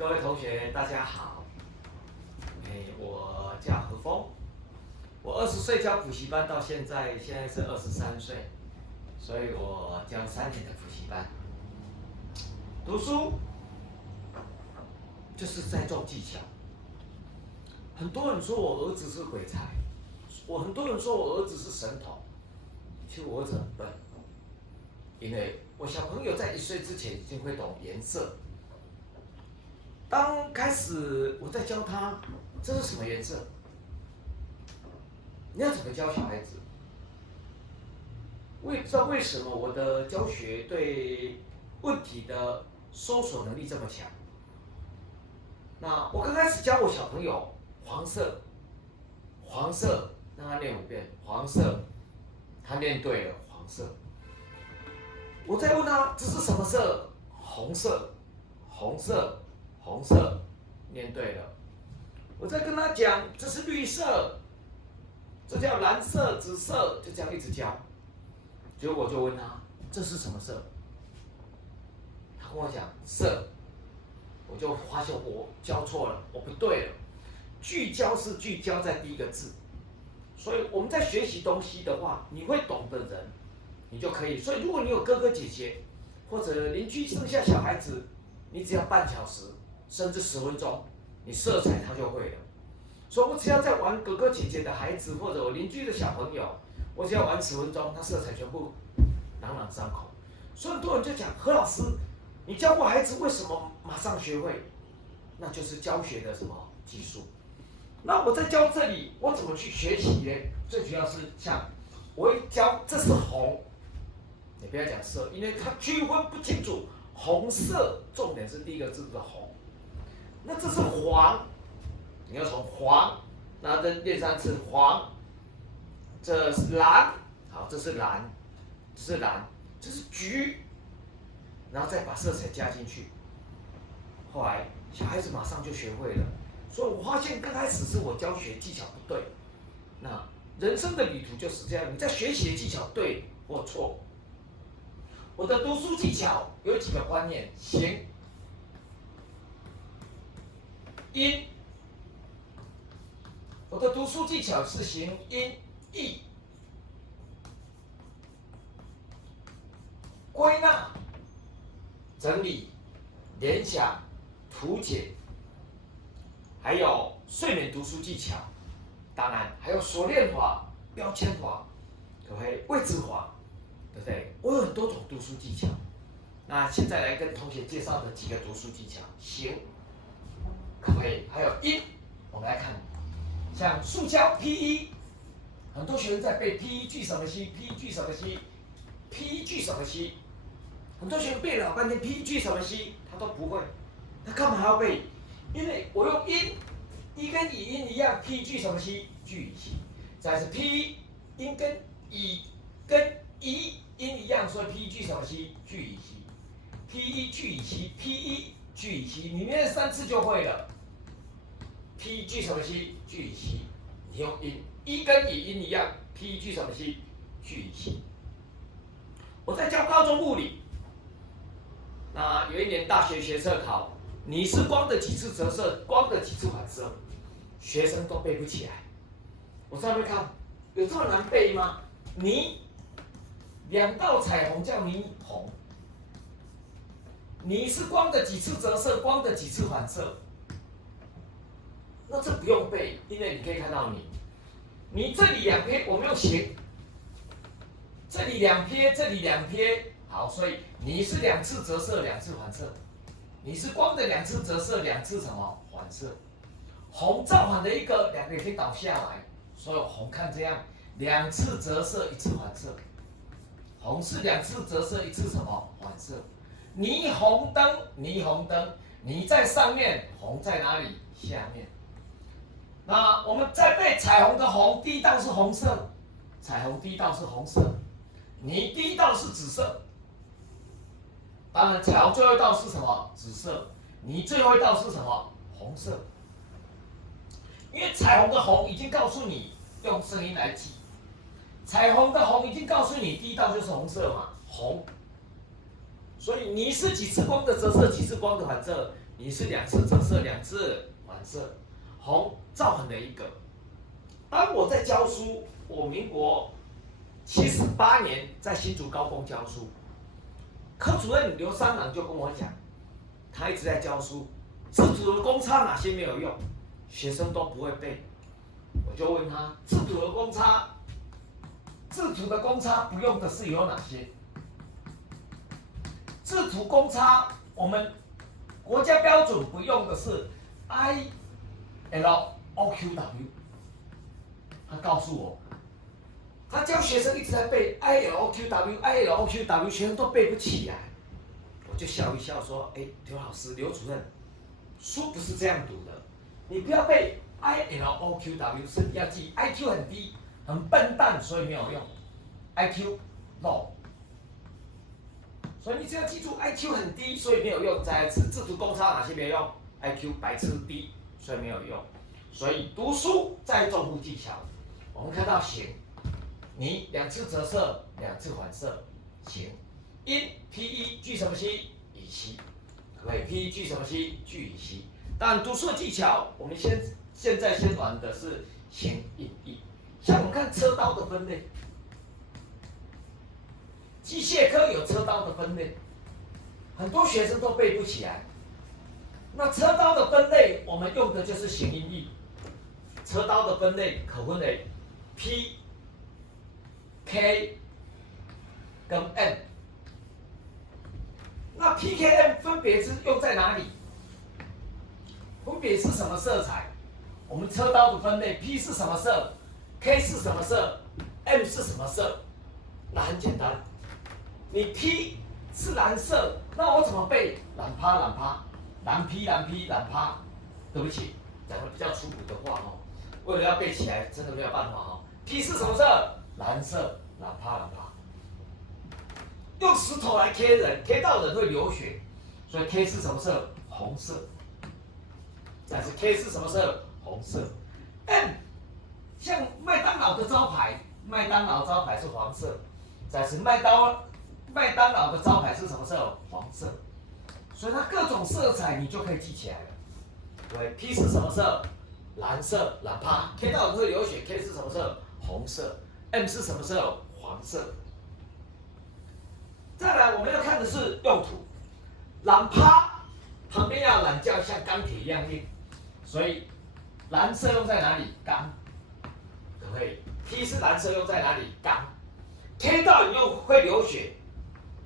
各位同学，大家好。我叫何峰，我20岁教补习班到现在是23岁，所以我教3年的补习班。读书就是在重技巧。很多人说我儿子是鬼才，很多人说我儿子是神童，其实我儿子很笨，因为我小朋友在1岁之前已经会懂颜色。当开始我在教他，这是什么颜色？你要怎么教小孩子？我也不知道为什么我的教学对问题的搜索能力这么强。那我刚开始教我小朋友黄色，黄色，让他念5遍，黄色，他念对了，黄色。我再问他这是什么色？红色，红色，红色，念对了。我再跟他讲这是绿色，这叫蓝色、紫色，就这样一直教。结果我就问他这是什么色？他跟我讲色，我就发现我教错了，我不对了。聚焦是聚焦在第一个字，所以我们在学习东西的话，你会懂的人，你就可以。所以如果你有哥哥姐姐，或者邻居生下小孩子，你只要半小时，甚至10分钟，你色彩他就会了。所以我只要在玩哥哥姐姐的孩子，或者我邻居的小朋友，我只要玩10分钟，他色彩全部朗朗上口。所以很多人就讲何老师，你教过孩子为什么马上学会？那就是教学的什么技术。那我在教这里，我怎么去学习呢？最主要是像我会教，这是红，你不要讲色，因为它区分不清楚。红色重点是第一个字是红，那这是黄，你要从黄，那再练3次黄，这是蓝，好，这是蓝，这是蓝，这是橘，然后再把色彩加进去。后来小孩子马上就学会了。所以我发现刚开始是我教学技巧不对，那人生的旅途就是这样，你在学习的技巧对或错。我的读书技巧有几个观念：形、音。我的读书技巧是形、音、义。归纳、整理、联想、图解。还有睡眠读书技巧，当然还有锁链法、标签法，可不可以？位置法，对不对？我有很多种读书技巧。那现在来跟同学介绍的几个读书技巧，形，可不可以？还有音，我们来看，像塑胶 PE， 很多学生在背 PE 句什么西 ，PE 句什么西 ，PE 句什么西，很多学生背了老半天 PE 句什么西，他都不会，他干嘛还要背？因为我用音，一跟以音一样 ，P 句什么西？句以西。再是 P 音跟以跟以音一样，所以 P 句什么西？句以西。P 句以西 ，P 句以西，你念3次就会了。P 句什么西？句以西。你用音，一跟以音一样 ，P 句什么西？句以西。我在教高中物理，那有一年大学学测考。你是光的几次折射，光的几次反射，学生都背不起来。我上面看，有这么难背吗？霓，2道彩虹叫霓虹。霓是光的几次折射，光的几次反射。那这不用背，因为你可以看到霓。你这里2撇，我们用形。这里2撇，这里2撇，好，所以霓是2次折射，2次反射。你是光的2次折射，2次什么反射？红造反的2个也可以倒下来，所以红看这样，2次折射，1次反射。红是2次折射，1次什么反射？霓虹灯，霓虹灯，霓在上面，红在哪里？下面。那我们再背彩虹的红，第1道是红色，彩虹第1道是红色，霓第1道是紫色。当然，彩虹最后1道是什么？紫色。你最后1道是什么？红色。因为彩虹的红已经告诉你，用声音来记。彩虹的红已经告诉你，第1道就是红色嘛，红。所以你是几次光的折射，几次光的反射，你是2次折射，2次反射，红造成了一个。当我在教书，我民国78年在新竹高工教书，科主任刘三郎就跟我讲，他一直在教书，自主的公差哪些没有用，学生都不会背。我就问他，自主的公差不用的是有哪些？自主公差我们国家标准不用的是 ILOQW。他告诉我，他教学生一直在背 ILOQW， 学生都背不起来。我就笑一笑说，刘老师、刘主任，书不是这样读的，你不要背 ILOQW， 身体要记 IQ 很低，很笨蛋，所以没有用 ，IQ low。所以你只要记住 IQ 很低，所以没有用。再来是自主公差哪些没有用 ？IQ 白痴低，所以没有用。所以读书在重乎技巧。我们看到形，你2次折射，2次反射，形。因 P1 聚什么烯？乙烯，可不可以 ？P1 聚什么烯？聚乙烯。但读书的技巧，我们现在先玩的是形、因、义。像我们看车刀的分类。机械科有车刀的分类，很多学生都背不起来。那车刀的分类，我们用的就是形因义。车刀的分类可分为 P、K 跟 M。那 P、K、M 分别是用在哪里？分别是什么色彩？我们车刀的分类 ，P 是什么色 ？K 是什么色 ？M 是什么色？那很简单。你 P 是蓝色，那我怎么背？蓝趴，蓝 P， 蓝趴。对不起，讲的比较粗鲁的话哦，为了要背起来，真的没有办法哦。P 是什么色？蓝色，蓝趴。用石头来 K 人，K 到人会流血，所以 K 是什么色？红色。但是 K 是什么色？红色。M 像麦当劳的招牌，麦当劳招牌是黄色，再是麦当劳的招牌是什么色？黄色。所以它各种色彩你就可以记起来了。对 ，P 是什么色？蓝色，蓝趴。K 到人会流血 ，K 是什么色？红色。M 是什么色？黄色。再来，我们要看的是用途。蓝趴旁边要蓝叫像钢铁一样硬，所以蓝色用在哪里？钢，可不可以 ？P 是蓝色用在哪里？钢。K 到你用会流血，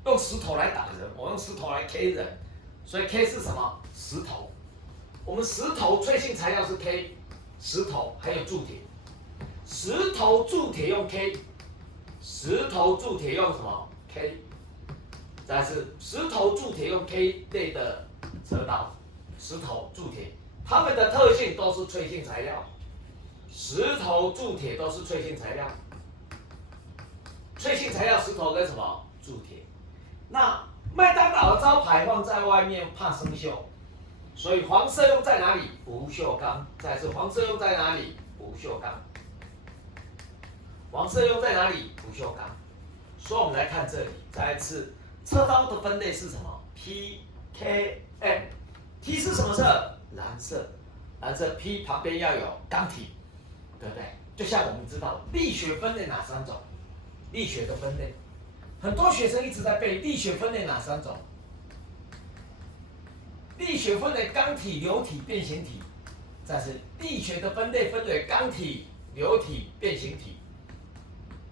用石头来打人，我用石头来 K 人，所以 K 是什么？石头。我们石头脆性材料是 K， 石头还有铸铁，石头铸铁用 K， 石头铸铁用什么 K？ 再来是石头铸铁用 K 类的车刀，石头铸铁，它们的特性都是脆性材料，石头铸铁都是脆性材料，脆性材料石头跟什么铸铁。那麦当劳的招牌放在外面怕生锈，所以黄色用在哪里？不锈钢。再来是黄色用在哪里？不锈钢。黄色用在哪里？不锈钢。所以我们来看这里，再一次，车刀的分类是什么 ？P、K、M。T 是什么色？蓝色。蓝色 P 旁边要有钢体，对不对？就像我们知道力学分类哪3种？力学的分类，很多学生一直在背力学分类哪3种？力学分为钢体、流体、变形体。再是力学的分类分为钢体、流体、变形体。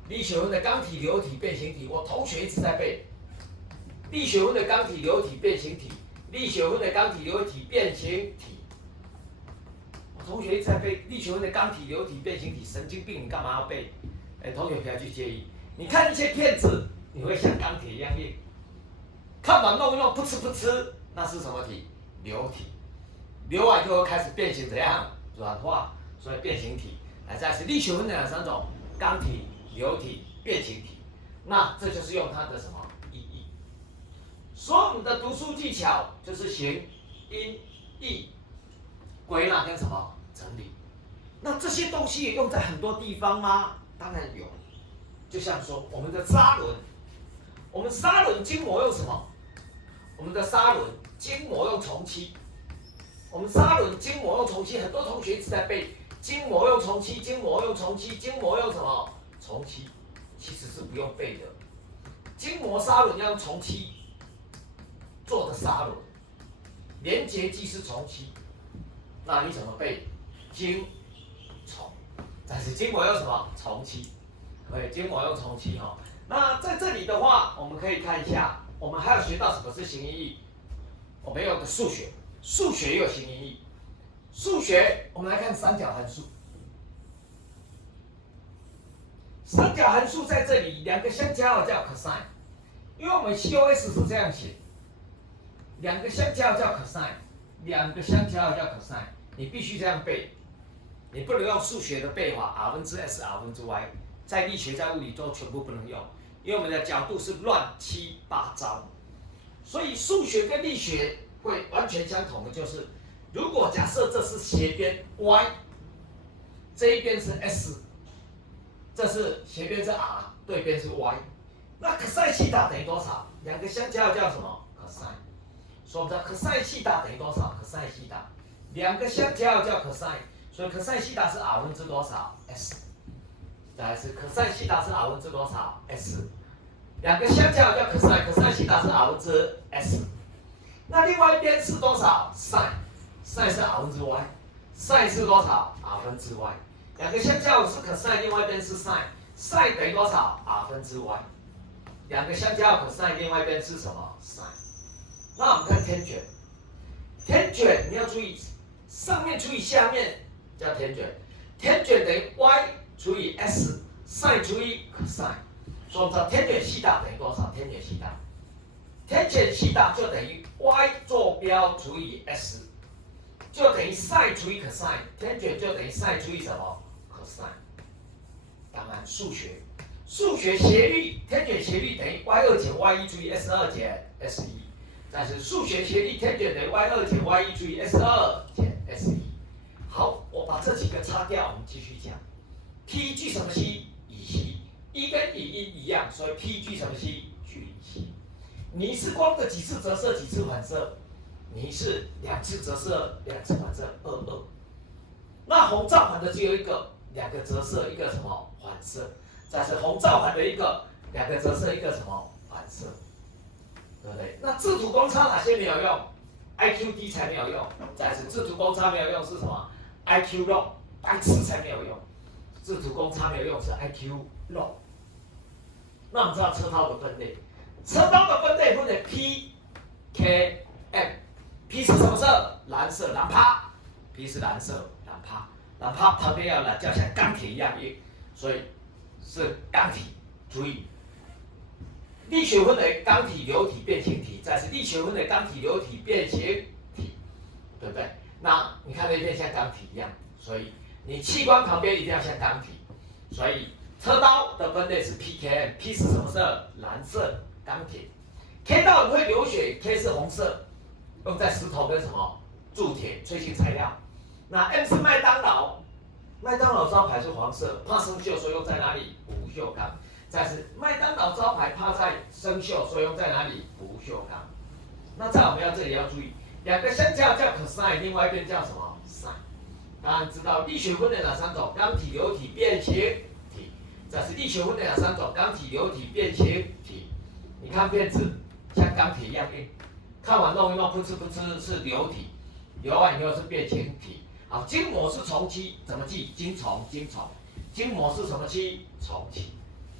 力学分的钢体、流体、变形体，我同学一直在背。力学分的钢体、流体、变形体，力学分的钢体、流体、变形体。我同学一直在背力学分的钢体、流体、变形体，神经病，你干嘛要背？同学不要去介意。你看一些片子，你会像钢铁一样硬，看完弄一弄，噗呲噗呲，那是什么体？流体。流完就会开始变形，怎样？软化，所以变形体。再是力学分的哪3种？钢体、流体、变形体。那这就是用它的什么意义？所以我们的读书技巧就是形、因、义、归纳跟什么整理。那这些东西也用在很多地方吗？当然有。就像说我们的砂轮，我们砂轮筋膜用什么？我们的砂轮筋膜用重漆，我们砂轮筋膜用重漆，很多同学一直在背筋膜用重漆，筋膜用重漆，筋膜用什么重漆？其实是不用背的。筋膜砂轮要用重漆做的砂轮，连结剂是重漆，那你怎么背？筋重，但是筋膜用什么重漆？对，筋膜用重漆哈。那在这里的话，我们可以看一下，我们还要学到什么是形音义。我们有个数学，数学也有形音义。数学我们来看三角函数。三角函数在这里，两个相加号叫 cosine， 因为我们 COS 是这样写，两个相加号叫 cosine， 两个相加号叫 cosine， 你必须这样背，你不能用数学的背法 r 分之 s r 分之 y， 在力学在物理中全部不能用，因为我们的角度是乱七八糟，所以数学跟力学会完全相同的就是，如果假设这是斜边 y， 这一边是 s。这是斜边是 r， 对边是 y， 那 cos 西塔等于多少？两个相加号叫什么 cos？ 所以我们知道 cos 西塔等于多少 ？cos 西塔，两个相加号叫 cos， 所以 cos 西塔是 r 分之多少 s？ 再来是 cos 西塔是 r 分之多少 s？ 两个相加号叫 cos，cos 西塔是 r 分之 s。那另外一边是多少 sin？sin 是 r 分之 y，sin 是多少 r 分之 y。两个相加号是 cos， 另外一边是 sin，sin 等于多少 r 分之 y。两个相加号 cos， 另外一边是什么 sin？ 那我们看天卷，天卷你要注意，上面除以下面叫天卷，天卷等于 y 除以 s，sin 除以 cos， 所以我们知道天卷西塔等于多少？天卷西塔，天卷西塔就等于 y 坐标除以 s， 就等于 sin 除以 cos， 天卷就等于 sin 除以什么？当然，数学斜率，天卷斜率等于 y2 减 y1 除以 s2 减 s1。但是数学斜率天卷等于 y2 减 y1 除以 s2 减 s1。好，我把这几个擦掉，我们继续讲。P 距什么 c？ 乙烯，一跟乙一样，所以 P 距什么 c？ 距乙烯。你是光的几次折射几次反射？你是2次折射2次反射，22。那红照反的只有一个。2个折射，一个什么反射？再是红照反的一个，2个折射，一个什么反射？对不对？那制图公差哪些没有用 ？IQ 低才没有用。再是制图公差没有用是什么 ？IQ low， 白痴才没有用。制图公差没有用是 IQ low。那我们知道车刀的分类，车刀的分类分为 P、K、M。P 是什么色？蓝色，蓝趴。P 是蓝色，蓝趴。蓝趴旁边要叫像钢铁一样硬，所以是钢体。注意，力学分为钢体、流体、变形体，再是力学分为钢体、流体、变形体，对不对？那你看那边像钢体一样，所以你器官旁边一定要像钢体。所以车刀的分类是 PKM，P 是什么色？蓝色，钢铁。K 刀会流血 ，K 是红色，用在石头跟什么铸铁、脆性材料。那 M 是麦当劳，麦当劳招牌是黄色，怕生锈，所以用在哪里？不锈钢。再是麦当劳招牌怕在生锈，所以用在哪里？不锈钢。那在我们这里要注意，两个相加叫 cos， 另外一边叫什么 sin？ 当然知道力学分为哪3种？钢体、流体、变形体。再是力学分为哪3种？钢体、流体、变形体。你看片子像钢铁一样硬，看完弄一弄，噗嗤噗嗤是流体，流完以后是变形体。好，筋膜是重漆，怎么记？筋重，筋重。筋膜是什么漆？重漆。